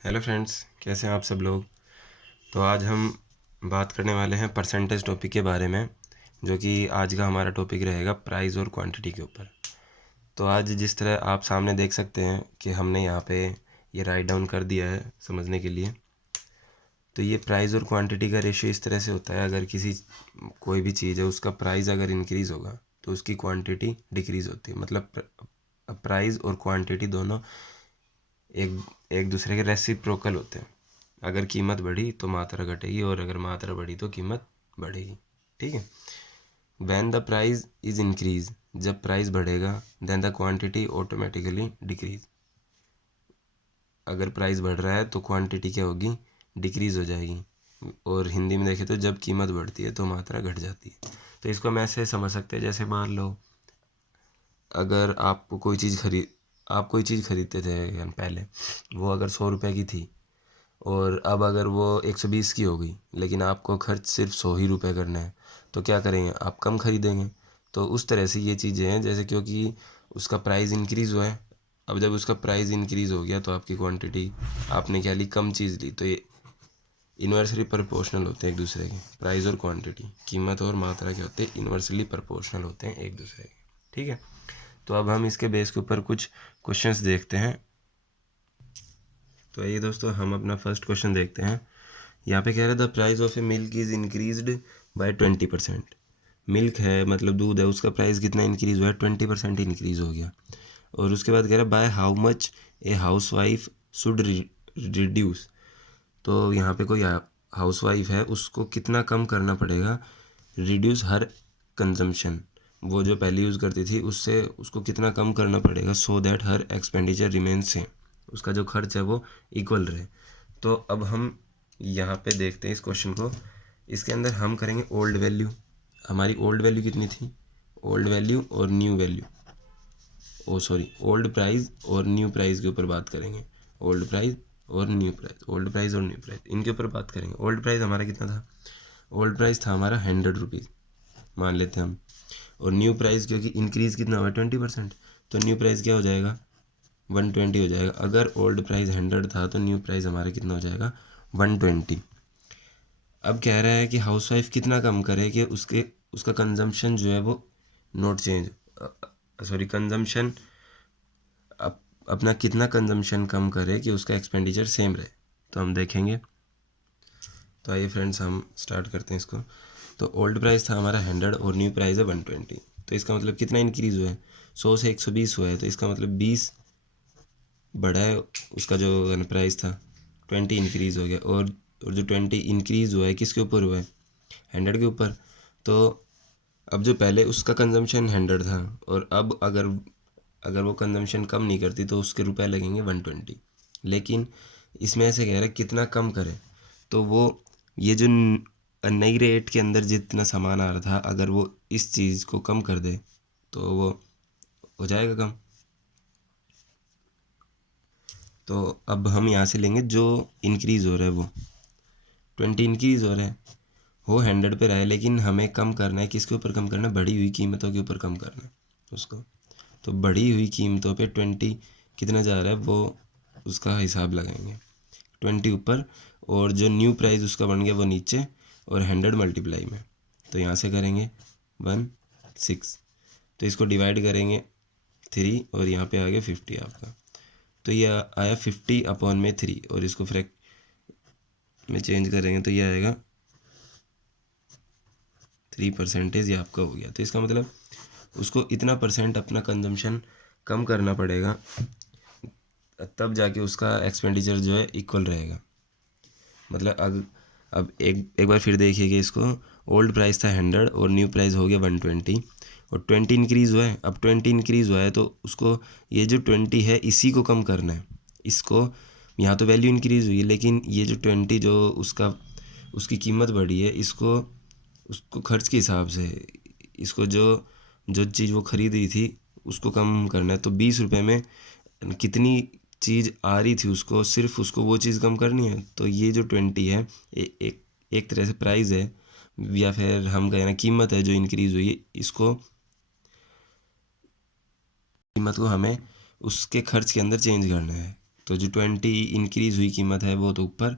Hello friends, कैसे हैं आप सब लोग। तो आज हम बात करने वाले हैं परसेंटेज टॉपिक के बारे में, जो कि आज का हमारा टॉपिक रहेगा प्राइस और क्वांटिटी के ऊपर। तो आज जिस तरह आप सामने देख सकते हैं कि हमने यहाँ पे ये राइट डाउन कर दिया है समझने के लिए। तो ये प्राइस और क्वांटिटी का रेशियो इस तरह से होता है, अगर कोई भी चीज़ है उसका प्राइस अगर इंक्रीज़ होगा तो उसकी क्वांटिटी डिक्रीज़ होती है। मतलब प्राइस और क्वांटिटी दोनों एक एक दूसरे के रेसिप्रोकल होते हैं। अगर कीमत बढ़ी तो मात्रा घटेगी और अगर मात्रा बढ़ी तो कीमत बढ़ेगी। ठीक है। When the price is increase, जब प्राइस बढ़ेगा, then the quantity automatically decrease. अगर प्राइस बढ़ रहा है तो क्वांटिटी क्या होगी, डिक्रीज हो जाएगी। और हिंदी में देखें तो जब कीमत बढ़ती है तो मात्रा घट जाती है। तो इसको हम ऐसे समझ सकते हैं, जैसे मान लो अगर आप कोई चीज़ खरीदते थे पहले, वो अगर 100 रुपये की थी और अब अगर वो 120 की हो गई, लेकिन आपको खर्च सिर्फ 100 ही रुपये करना है, तो क्या करेंगे, आप कम खरीदेंगे। तो उस तरह से ये चीज़ें हैं, जैसे क्योंकि उसका प्राइस इंक्रीज़ हुआ है। अब जब उसका प्राइस इंक्रीज़ हो गया तो आपकी क्वांटिटी, आपने क्या ली, कम चीज़ ली। तो ये इन्वर्सली प्रोपोर्शनल होते हैं एक दूसरे के। प्राइस और क्वांटिटी, कीमत और मात्रा क्या होते हैं, इन्वर्सली प्रोपोर्शनल होते हैं एक दूसरे के। ठीक है। तो अब हम इसके बेस के ऊपर कुछ क्वेश्चंस देखते हैं। तो आइए दोस्तों, हम अपना फर्स्ट क्वेश्चन देखते हैं। यहाँ पे कह रहा है the price of A milk is increased by 20%। Milk है मतलब दूध है, उसका प्राइस कितना इंक्रीज़ हुआ है, 20% इंक्रीज़ हो गया। और उसके बाद कह रहा है by how much a house wife should reduce. तो यहाँ पे कोई हाउस वाइफ है, उसको कितना कम करना पड़ेगा, रिड्यूस हर कंजम्पशन, वो जो पहले यूज़ करती थी उससे उसको कितना कम करना पड़ेगा, so that her expenditure remains same, उसका जो खर्च है वो इक्वल रहे। तो अब हम यहाँ पे देखते हैं इस क्वेश्चन को। इसके अंदर हम करेंगे ओल्ड वैल्यू। हमारी ओल्ड वैल्यू कितनी थी, ओल्ड वैल्यू और न्यू वैल्यू, ओल्ड प्राइस और न्यू प्राइस के ऊपर बात करेंगे। ओल्ड प्राइस और न्यू प्राइस, ओल्ड प्राइस और न्यू प्राइस, इनके ऊपर बात करेंगे। ओल्ड प्राइस हमारा कितना था, ओल्ड प्राइस था हमारा 100 रुपीज़ मान लेते हैं हम। और न्यू प्राइस क्योंकि इंक्रीज़ कितना हुआ 20%, तो न्यू प्राइस क्या हो जाएगा, 120 हो जाएगा। अगर ओल्ड प्राइस 100 था तो न्यू प्राइस हमारा कितना हो जाएगा, 120। अब कह रहा है कि हाउसवाइफ कितना कम करे कि उसका कंजम्पशन जो है वो नोट चेंज, कंजम्पशन अपना कितना कंजम्पशन कम करे कि उसका एक्सपेंडिचर सेम रहे। तो हम देखेंगे। तो आइए फ्रेंड्स, हम स्टार्ट करते हैं इसको। तो ओल्ड प्राइस था हमारा 100 और न्यू प्राइस है 120। तो इसका मतलब कितना इंक्रीज़ हुआ है, 100 से 120 हुआ है। तो इसका मतलब 20 बढ़ा है, उसका जो प्राइस था 20 इंक्रीज़ हो गया। और जो 20 इंक्रीज़ हुआ है किसके ऊपर हुआ है, 100 के ऊपर। तो अब जो पहले उसका कंजम्पशन 100 था, और अब अगर वो कंजम्पशन कम नहीं करती तो उसके रुपए लगेंगे 120। लेकिन इसमें ऐसे कह रहा है कितना कम करे, तो वो ये जो नई रेट के अंदर जितना सामान आ रहा था, अगर वो इस चीज़ को कम कर दे तो वो हो जाएगा कम। तो अब हम यहाँ से लेंगे जो इंक्रीज़ हो रहा है, वो 20 इंक्रीज़ हो रहा है, वो 100 पे रहा है, लेकिन हमें कम करना है, किसके ऊपर कम करना है, बढ़ी हुई कीमतों के ऊपर कम करना है उसको। तो बढ़ी हुई कीमतों पे 20 कितना जा रहा है वो उसका हिसाब लगाएंगे, 20 ऊपर, और जो न्यू प्राइस उसका बन गया वो नीचे, और 100 मल्टीप्लाई में। तो यहाँ से करेंगे 16, तो इसको डिवाइड करेंगे 3, और यहाँ पे आ गया 50 आपका। तो ये आया 50/3, और इसको फ्रैक्ट में चेंज करेंगे तो ये आएगा 3%। ये आपका हो गया। तो इसका मतलब उसको इतना परसेंट अपना कंजम्पशन कम करना पड़ेगा, तब जाके उसका एक्सपेंडिचर जो है इक्वल रहेगा। मतलब अब एक बार फिर देखिए कि इसको, ओल्ड प्राइस था 100 और न्यू प्राइस हो गया 120, और 20 इंक्रीज़ हुआ है। अब 20 इंक्रीज़ हुआ है तो उसको ये जो 20 है इसी को कम करना है। इसको यहाँ तो वैल्यू इंक्रीज़ हुई है, लेकिन ये जो 20 जो उसकी कीमत बढ़ी है, उसको खर्च के हिसाब से, इसको जो जो चीज़ वो खरीद रही थी उसको कम करना है। तो 20 रुपये में कितनी चीज़ आ रही थी उसको, सिर्फ उसको वो चीज़ कम करनी है। तो ये जो 20 है, एक तरह से प्राइस है, या फिर हम कहें ना कीमत है जो इंक्रीज़ हुई है, इसको कीमत को हमें उसके खर्च के अंदर चेंज करना है। तो जो 20 इंक्रीज़ हुई कीमत है वो तो ऊपर,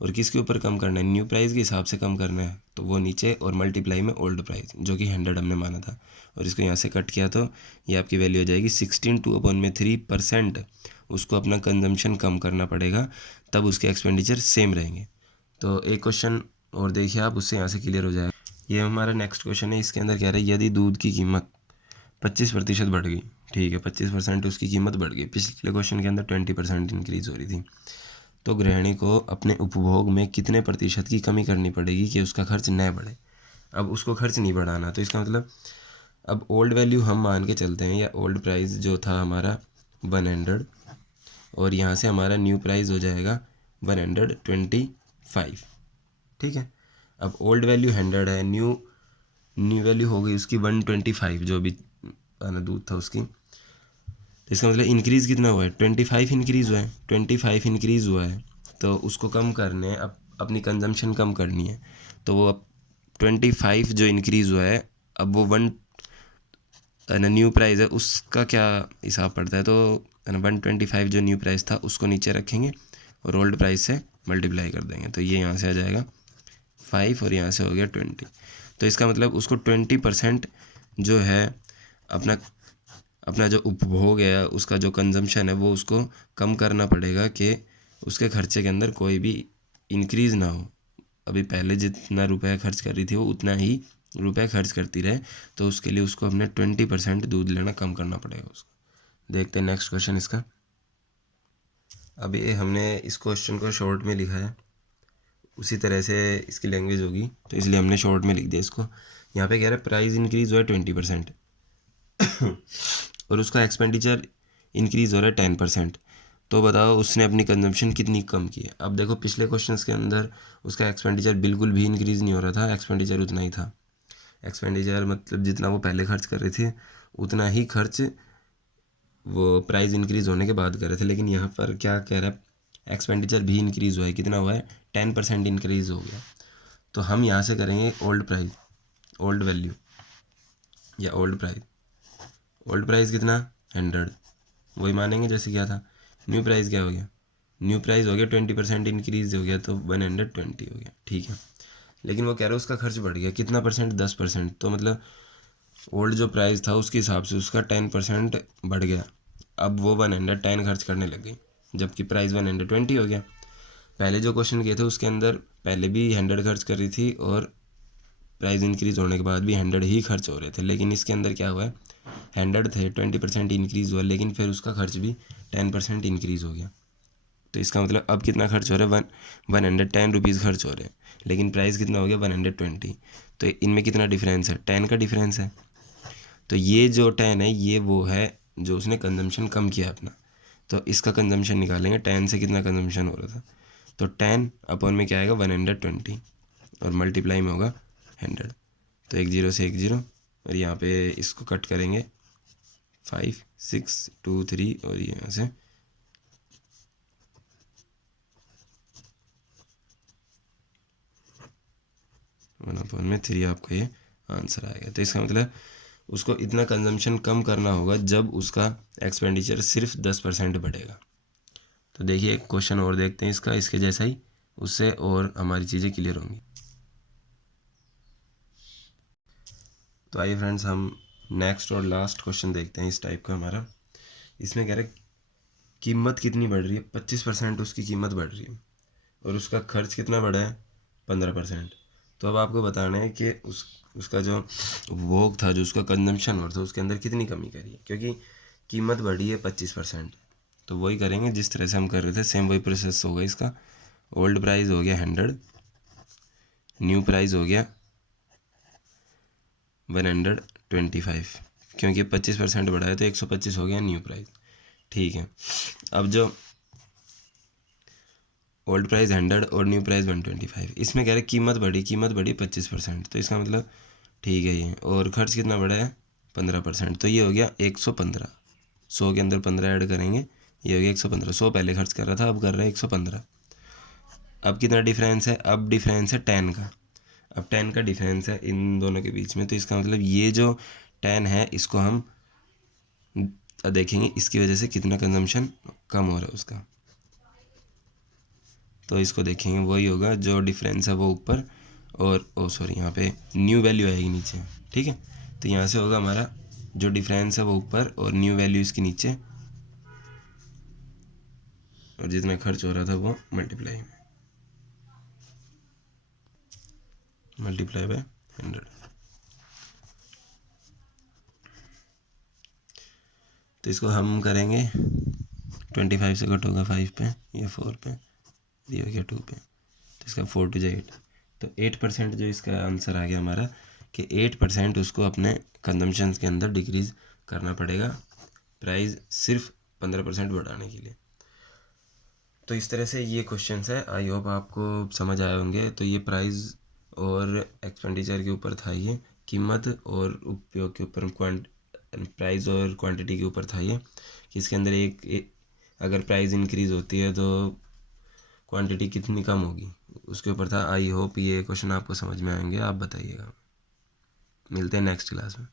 और किसके ऊपर कम करना है, न्यू प्राइस के हिसाब से कम करना है, तो वो नीचे, और मल्टीप्लाई में ओल्ड प्राइस जो कि 100 हमने माना था, और इसको यहाँ से कट किया तो ये आपकी वैल्यू हो जाएगी 16/3%। उसको अपना कंजम्पशन कम करना पड़ेगा, तब उसके एक्सपेंडिचर सेम रहेंगे। तो एक क्वेश्चन और देखिए आप, उससे यहाँ से क्लियर हो जाएगा। ये हमारा नेक्स्ट क्वेश्चन है, इसके अंदर कह रहा है यदि दूध की कीमत 25% बढ़ गई, ठीक है, 25% उसकी कीमत बढ़ गई, पिछले क्वेश्चन के अंदर 20% इंक्रीज़ हो रही थी, तो गृहिणी को अपने उपभोग में कितने प्रतिशत की कमी करनी पड़ेगी कि उसका खर्च न बढ़े। अब उसको खर्च नहीं बढ़ाना, तो इसका मतलब अब ओल्ड वैल्यू हम मान के चलते हैं, या ओल्ड प्राइस जो था हमारा 100, और यहाँ से हमारा न्यू प्राइस हो जाएगा 125, ठीक है। अब ओल्ड वैल्यू 100 है, न्यू वैल्यू हो गई उसकी 125, जो भी आना दूध था उसकी, तो इसका मतलब इंक्रीज़ कितना हुआ है, 25 इंक्रीज़ हुआ है, 25 इंक्रीज़ हुआ है, तो उसको कम करने, अब अपनी कंजम्पशन कम करनी है, तो वो अब 25 जो इंक्रीज़ हुआ है, अब वो 1 न्यू प्राइस है उसका क्या हिसाब पड़ता है, तो 125 जो न्यू प्राइस था उसको नीचे रखेंगे और ओल्ड प्राइस से मल्टीप्लाई कर देंगे, तो ये यहाँ से आ जाएगा 5 और यहाँ से हो गया 20। तो इसका मतलब उसको 20% जो है अपना जो उपभोग है, उसका जो कंजम्पशन है, वो उसको कम करना पड़ेगा कि उसके खर्चे के अंदर कोई भी इंक्रीज़ ना हो। अभी पहले जितना रुपया खर्च कर रही थी वो उतना ही रुपया खर्च करती रहे, तो उसके लिए उसको अपने 20% दूध लेना कम करना पड़ेगा उसको। देखते हैं नेक्स्ट क्वेश्चन इसका। अभी हमने इस क्वेश्चन को शॉर्ट में लिखा है, उसी तरह से इसकी लैंग्वेज होगी, तो इसलिए हमने शॉर्ट में लिख दिया इसको। यहाँ पे कह रहा है प्राइस इंक्रीज़ हुआ है 20% और उसका एक्सपेंडिचर इंक्रीज़ हो रहा है 10%, तो बताओ उसने अपनी कंजम्पशन कितनी कम की है। अब देखो पिछले क्वेश्चंस के अंदर उसका एक्सपेंडिचर बिल्कुल भी इंक्रीज़ नहीं हो रहा था, एक्सपेंडिचर उतना ही था। एक्सपेंडिचर मतलब जितना वो पहले खर्च कर रहे थे उतना ही खर्च वो प्राइस इंक्रीज़ होने के बाद कर रहे थे, लेकिन यहाँ पर क्या कह रहा है, एक्सपेंडिचर भी इंक्रीज़ हुआ है, कितना हुआ है, 10% इंक्रीज़ हो गया। तो हम यहाँ से करेंगे ओल्ड प्राइस, ओल्ड वैल्यू या ओल्ड प्राइस। ओल्ड प्राइस कितना, 100, वही मानेंगे जैसे क्या था। न्यू प्राइस क्या हो गया, न्यू प्राइस हो गया 20% इंक्रीज़ हो गया, तो 120 हो गया, ठीक है। लेकिन वो कह रहे हैं उसका खर्च बढ़ गया, कितना परसेंट, 10%, तो मतलब ओल्ड जो प्राइस था उसके हिसाब से उसका 10% बढ़ गया। अब वो 110 खर्च करने लग गई, जबकि प्राइस 120 हो गया। पहले जो क्वेश्चन किए थे उसके अंदर पहले भी 100 खर्च कर रही थी और प्राइस इंक्रीज़ होने के बाद भी 100 ही खर्च हो रहे थे, लेकिन इसके अंदर क्या हुआ है, 100 थे, 20% इंक्रीज़ हुआ, लेकिन फिर उसका खर्च भी 10% इंक्रीज़ हो गया। तो इसका मतलब अब कितना खर्च हो रहा है, 110 रुपीज़ खर्च हो रहे हैं, लेकिन प्राइस कितना हो गया, 120। तो इनमें कितना डिफरेंस है, 10 का डिफरेंस है। तो ये जो 10 है ये वो है जो उसने कंजम्पशन कम किया अपना, तो इसका कंजम्पशन निकालेंगे, 10 से कितना कंजम्पशन हो रहा था, तो 10 अपॉन में क्या आएगा, 120, और मल्टीप्लाई में होगा 100, तो 1 0 से 1 0, और यहाँ पे इसको कट करेंगे 5 6 2 3, और यहाँ से 1/3 आपका ये आंसर आएगा। तो इसका मतलब उसको इतना कंजम्पशन कम करना होगा जब उसका एक्सपेंडिचर सिर्फ 10% बढ़ेगा। तो देखिए एक क्वेश्चन और देखते हैं इसका, इसके जैसा ही, उससे और हमारी चीज़ें क्लियर होंगी। तो आइए फ्रेंड्स हम नेक्स्ट और लास्ट क्वेश्चन देखते हैं इस टाइप का हमारा। इसमें कह रहे कीमत कितनी बढ़ रही है, 25% उसकी कीमत बढ़ रही है और उसका खर्च कितना बढ़ा है, 15%। तो अब आपको बताना है कि उसका जो उपभोग था, जो उसका कंजम्पशन हो रहा था, उसके अंदर कितनी कमी करी है, क्योंकि कीमत बढ़ी है 25%। तो वही करेंगे जिस तरह से हम कर रहे थे, सेम वही प्रोसेस होगा इसका। ओल्ड प्राइस हो गया 100, न्यू प्राइस हो गया 125, क्योंकि 25% बढ़ा है तो 125 हो गया न्यू प्राइस, ठीक है। अब जो ओल्ड प्राइस 100 और न्यू प्राइस 125, इसमें कह रहे कीमत बढ़ी 25%, तो इसका मतलब ठीक है ये, और खर्च कितना बढ़ा है, 15%, तो ये हो गया 115। 100 के अंदर 15 ऐड करेंगे, ये हो गया 115। 100 पहले खर्च कर रहा था, अब कर रहा है 115। अब कितना डिफरेंस है, अब डिफरेंस है 10 का, अब 10 का डिफरेंस है इन दोनों के बीच में, तो इसका मतलब ये जो 10 है इसको हम देखेंगे इसकी वजह से कितना कंजम्पशन कम हो रहा है उसका। तो इसको देखेंगे वही होगा, जो डिफरेंस है वो ऊपर और सॉरी यहाँ पे न्यू वैल्यू आएगी नीचे, ठीक है। तो यहाँ से होगा हमारा जो डिफरेंस है वो ऊपर और न्यू वैल्यू इसके नीचे, और जितना खर्च हो रहा था वो मल्टीप्लाई बाय 100। तो इसको हम करेंगे 25 से कट होगा 5 पे, या 4 पे, ये हो गया 2 पे, तो इसका 4 टू 8। तो 8% जो इसका आंसर आ गया हमारा कि 8% उसको अपने कंजम्पशन के अंदर डिक्रीज़ करना पड़ेगा प्राइस सिर्फ 15% बढ़ाने के लिए। तो इस तरह से ये क्वेश्चंस है, आई होप आपको समझ आए होंगे। तो ये प्राइस और एक्सपेंडिचर के ऊपर था, ये कीमत और उपयोग के ऊपर, प्राइस और क्वांटिटी के ऊपर था ये, कि इसके अंदर एक अगर प्राइस इंक्रीज़ होती है तो क्वांटिटी कितनी कम होगी, उसके ऊपर था। आई होप ये क्वेश्चन आपको समझ में आएंगे, आप बताइएगा। मिलते हैं नेक्स्ट क्लास में।